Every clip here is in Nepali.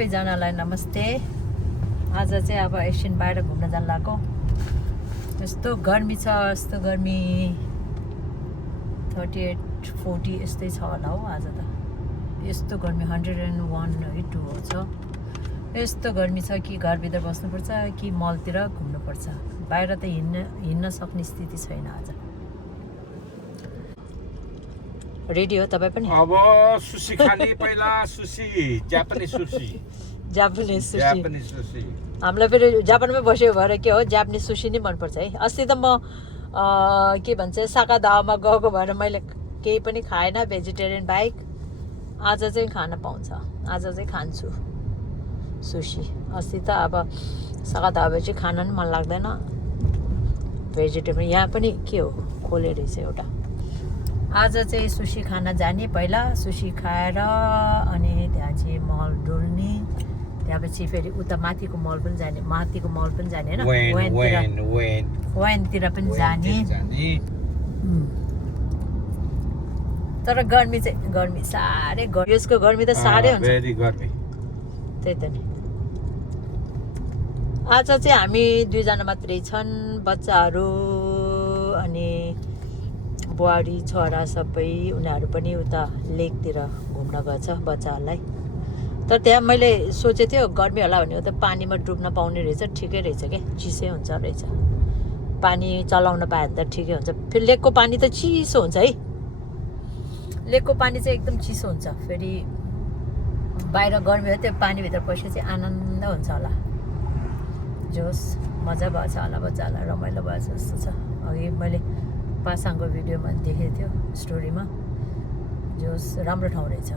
सबैजनालाई नमस्ते। आज चाहिँ अब एकछिन बाहिर घुम्न जान लागेको। यस्तो गर्मी छ, यस्तो गर्मी 38-40 यस्तै छ होला हो। आज त यस्तो गर्मी 101 छ। यस्तो गर्मी छ कि घरभित्र बस्नुपर्छ कि मलतिर घुम्नुपर्छ। बाहिर त हिँड्न सक्ने स्थिति छैन आज। रेडी हो तपाईँ पनि? अब सुशी खाने पहिला सुशी जापानिज सुशी हामीलाई फेरि जापानमै बस्यो भएर के हो जापानिज सुशी नै मनपर्छ है। अस्ति त म के भन्छ साकादावामा गएको भएर मैले केही पनि खाएन भेजिटेरियन बाहेक। आज चाहिँ खान पाउँछ, आज चाहिँ खान्छु सुशी। अस्ति त अब साकादावा चाहिँ खान नि मन लाग्दैन। भेजिटेबल यहाँ पनि के हो खोले रहेछ एउटा। आज चाहिँ सुशी खान जाने, पहिला सुशी खाएर अनि त्यहाँ चाहिँ मल डुल्ने, त्यहाँपछि फेरि उता माथिको मल पनि जाने, माथिको मल पनि जाने होइन, वाइनतिर पनि जाने। तर गर्मी चाहिँ गर्मी साह्रै गर्मी, यसको गर्मी त साह्रै हुन्छ। त्यही त नि। आज चाहिँ हामी दुईजना मात्रै छन्, बच्चाहरू अनि बुहारी छोरा सबै। उनीहरू पनि उता लेकतिर घुम्न गएछ बच्चाहरूलाई। तर त्यहाँ मैले सोचेको थियो गर्मी होला भने उता पानीमा डुब्न पाउने रहेछ, ठिकै रहेछ क्या, चिसै हुन्छ रहेछ। पानी चलाउन पायो भने त ठिकै हुन्छ। फेरि लेकको पानी त चिसो हुन्छ है, लेकको पानी चाहिँ एकदम चिसो हुन्छ। फेरि बाहिर गर्मी हो, त्यो पानीभित्र पसेपछि आनन्द हुन्छ होला। जोस् मजा भएछ होला, बच्चाहरूलाई रमाइलो भएछ जस्तो छ। अघि मैले पासाङको भिडियोमा देखेको थियो, स्टोरीमा। जोस् राम्रो ठाउँ रहेछ।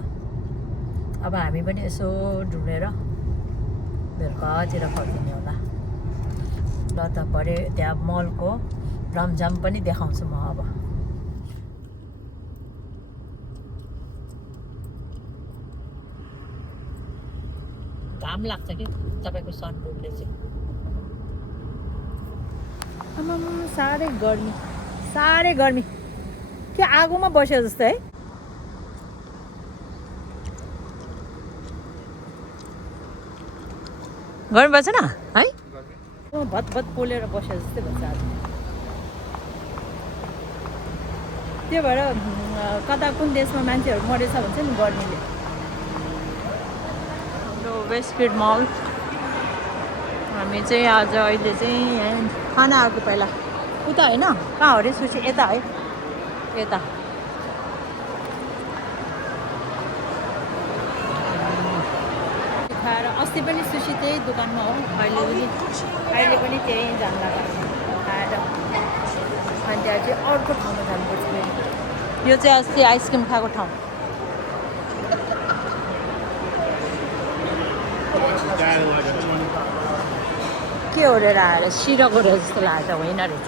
अब हामी पनि यसो डुलेर बेलुकातिर फर्किने होला। ल त भरे त्यहाँ मलको रमझम पनि देखाउँछु म अब। घाम लाग्छ कि तपाईँको सनरुमले चाहिँ। आमामा साह्रै गर्मी, साह्रै गर्मी। के आगोमा बस्यो जस्तो है। गर्मी बस्छ न है, भतभत पोलेर बस्यो जस्तै भन्छ आज। त्यो भएर कता कुन देशमा मान्छेहरू मरेछ भन्छ नि गर्मीले। हाम्रो वेस्टफिल्ड मल हामी चाहिँ आज अहिले चाहिँ यहाँ खाना आएको। पहिला उता होइन, कहाँ हो अरे सुशी? यता है, यता। खाएर अस्ति पनि सुशी त्यही दोकानमा हो, अहिले पनि त्यही जान लाग्यो खाएर। अनि त्यहाँ चाहिँ अर्को ठाउँमा जानुपर्छ। यो चाहिँ अस्ति आइसक्रिम खाएको ठाउँ। के हो रे आएर सिरको रहेछ जस्तो लाग्छ, होइन रहेछ।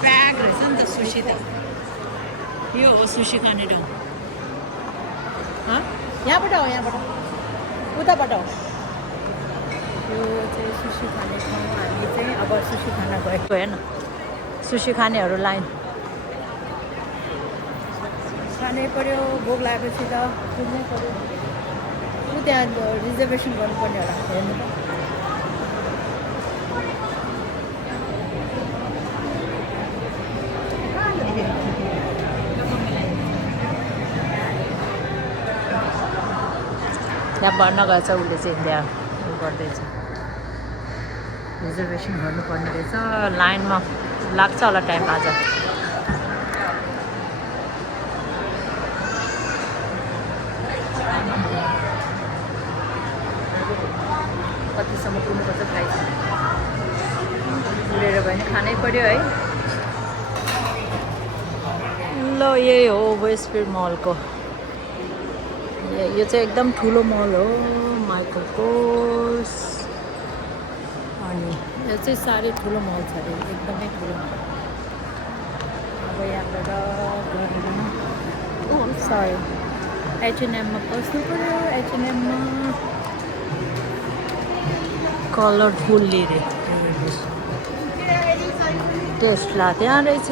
प्याक रहेछ नि त सुशी त। यो हो सुशी खाने ठाउँ। यहाँबाट हो, यहाँबाट उताबाट हो। यो चाहिँ सुशी खाने ठाउँ। हामी चाहिँ अब सुशी खान गएको होइन, सुशी खानेहरू लाइन खानै पऱ्यो। भोक लागेपछि त पुग्नै पऱ्यो। त्यहाँ रिजर्भेसन गर्नुपर्ने होला, हेर्नु त। त्यहाँ भन्न गएछ उसले चाहिँ, त्यहाँ उ गर्दैछ, रिजर्भेसन गर्नुपर्ने रहेछ। लाइनमा लाग्छ होला टाइम आज। कतिसम्म पुग्नुपर्छ थाहै छैन। पुगेर भयो भने खानै पऱ्यो है। ल यही हो वेस्टफिल्ड मलको। यो चाहिँ एकदम ठुलो मल हो, माइकल कोर्स। अनि यो चाहिँ साह्रै ठुलो मल छ अरे, एकदमै ठुलो मल। अब यहाँबाट गएर सरी H&Mमा पस्नु पऱ्यो। H&Mमा कलरफुल्ली रे टेस्ला त्यहाँ रहेछ।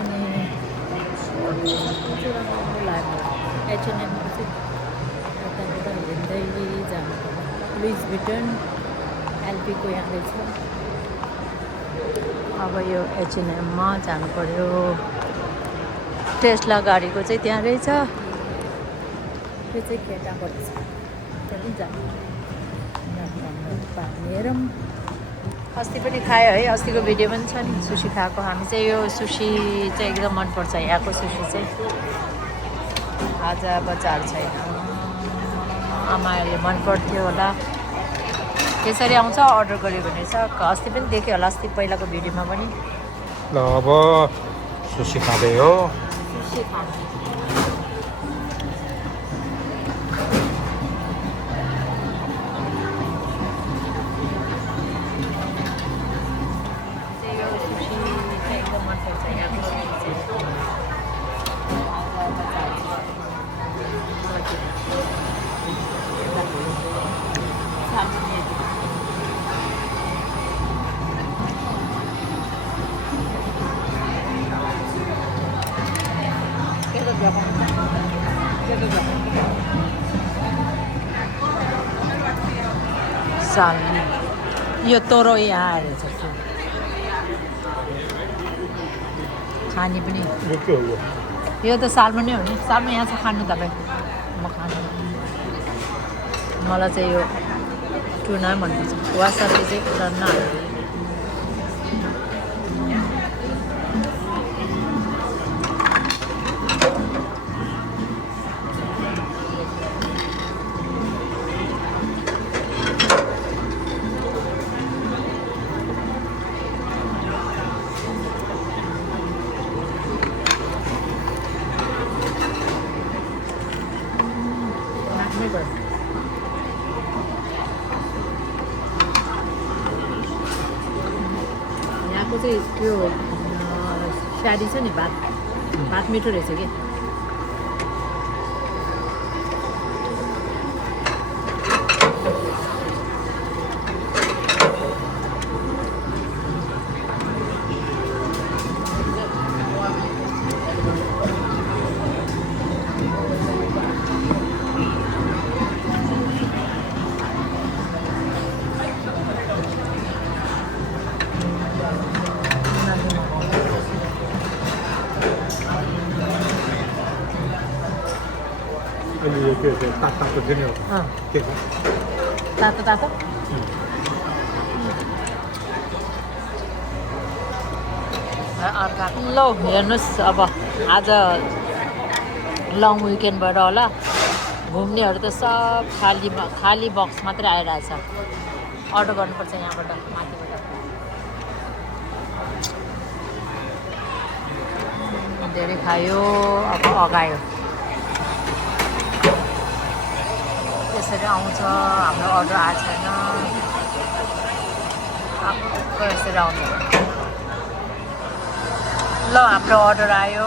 अनि H&M लुइस भिटन एलपीको यहाँ रहेछ। अब यो एचएनएममा जानु पर्यो। टेस्ला गाडीको चाहिँ त्यहाँ रहेछ। त्यो चाहिँ केटाबाट छ, त्यहाँ पनि जानु हेरौँ। अस्ति पनि खायो है, अस्तिको भिडियो पनि छ नि सुसी खाएको। हामी चाहिँ यो सुसी चाहिँ एकदम मनपर्छ यहाँको सुसी चाहिँ। आज बच्चाहरू छैन, आमाहरूले मन पर्थ्यो होला त्यसरी आउँछ अर्डर गर्यो भने छ। अस्ति पनि देख्यो होला, अस्ति पहिलाको भिडियोमा पनि। ल अब सुसी खाँदै हो। सुसी खान्छ सालनी यो तोरो यहाँ आएर छ खाने पनि। यो त सालमा नै हो नि, सालमा यहाँ छ खानु तपाईँ। म खानु मलाई चाहिँ यो टुना मनपर्छ। वासाबी चाहिँ टन्ना यहाँको चाहिँ त्यो स्याडी छ नि, भात मिठो रहेछ कि। तातो दिने हो के छ तातो तातो अर्का। ल हेर्नुहोस्, अब आज लङ विकेन्ड भएर होला घुम्नेहरू त सब खाली बक्स मात्रै आइरहेछ। अर्डर गर्नुपर्छ यहाँबाट, माथिबाट। धेरै खायो, अब अगायो। यसरी आउँछ हाम्रो अर्डर आएको छैन, यसरी आउँछ। ल हाम्रो अर्डर आयो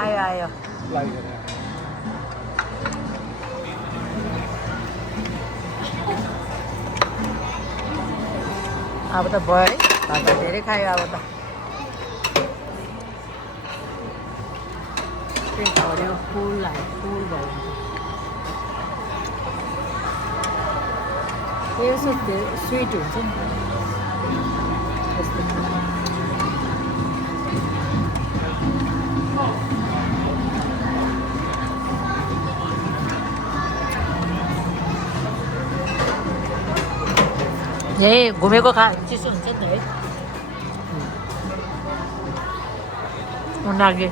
आयो आयो। अब त भयो है, धेरै खायो अब त। भर्यो, फुल आयो, फुल भयो। यसो स्विट हुन्छ नि यस्तो। यही घुमेको चिसो हुन्छ नि त है। उनीहरूले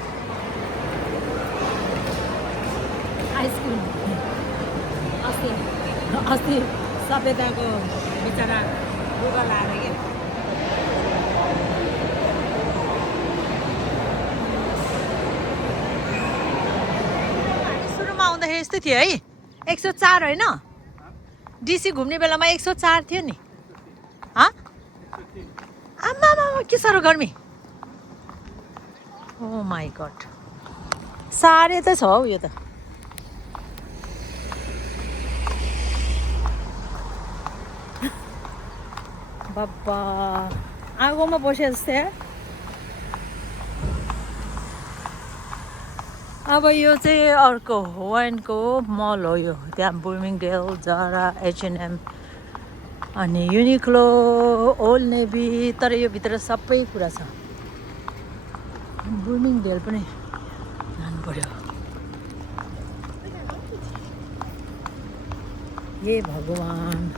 आइसक्रिम अस्ति सभ्यताको बिचरा लुगा लाएर के सुरुमा आउँदाखेरि यस्तो थियो है, 104 होइन? डिसी घुम्ने बेलामा 104 थियो नि। आमा के साह्रो गर्मी। ओ माई गड, साह्रै त छ हौ यो त। बाबा आगोमा बसे जस्तै। अब यो चाहिँ अर्को वाइनको मल हो यो त्यहाँ ब्लुमिङडेल जारा H&M अनि युनिक्लो ओल्ड नेभी तर यो भित्र सबै कुरा छ ब्लुमिङडेल पनि जानु पर्यो हे भगवान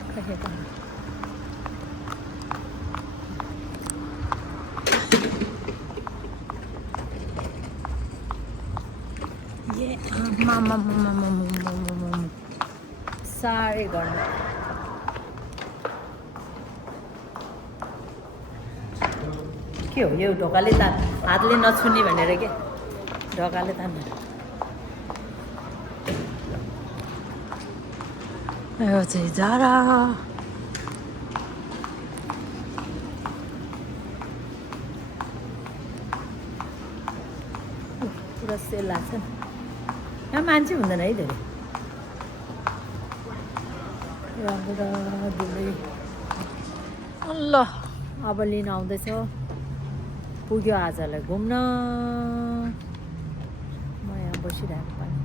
ये मामा साह्रै गर्नु के हो यो ढोकाले हातले नछुने भनेर के ढोकाले तान्नु यो चाहिँ जारा पुरा सेल लाग्छ नि यहाँ मान्छे हुँदैन है धेरै ल अब लिन आउँदैछ पुग्यो आजलाई घुम्न म यहाँ बसिरहेको पानी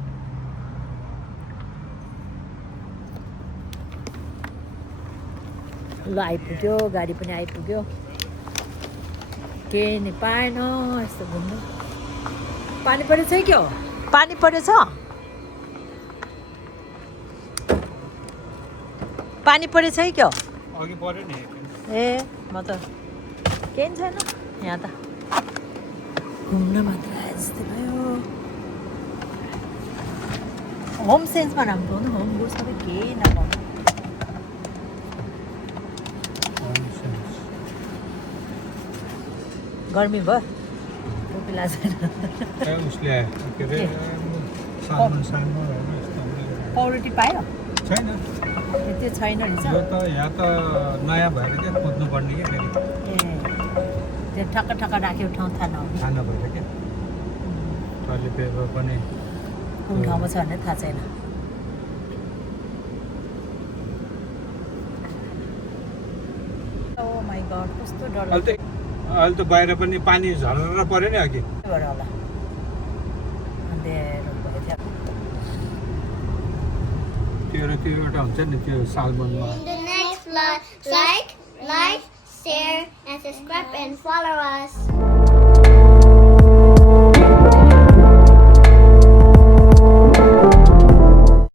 ल आइपुग्यो गाडी पनि आइपुग्यो के नि पाएन यस्तो घुम्नु पानी परेछ है क्या हो पानी परेछ पानी परेछ है क्या अघि पर्यो नि ए म त केही छैन यहाँ त घुम्न मात्र आए जस्तै भयो होम सेन्समा राम्रो हो नि होम गुड सबै केही नपाउनु गर्मी भयो टोपी लाग्दैन उसले के अरे पौरोटी पायो छैन त्यो छैन रहेछ यो त यहाँ त नयाँ भएर क्या खोज्नुपर्ने क्या फेरि ए त्यो ठक्क ठक्क राख्यो ठाउँ थाहा नहुने थाहा नभएर क्या टोइलेट पेपर पनि कुन ठाउँमा छ भने थाहा छैन ओ माई गड कस्तो डर लाग्छ अहिले त बाहिर पनि पानी झरेर पर्यो नि अघि होला अँध्यारो भयो त्यो एउटा हुन्छ नि त्यो सालमनमा In the next vlog, like, share, and subscribe and follow us.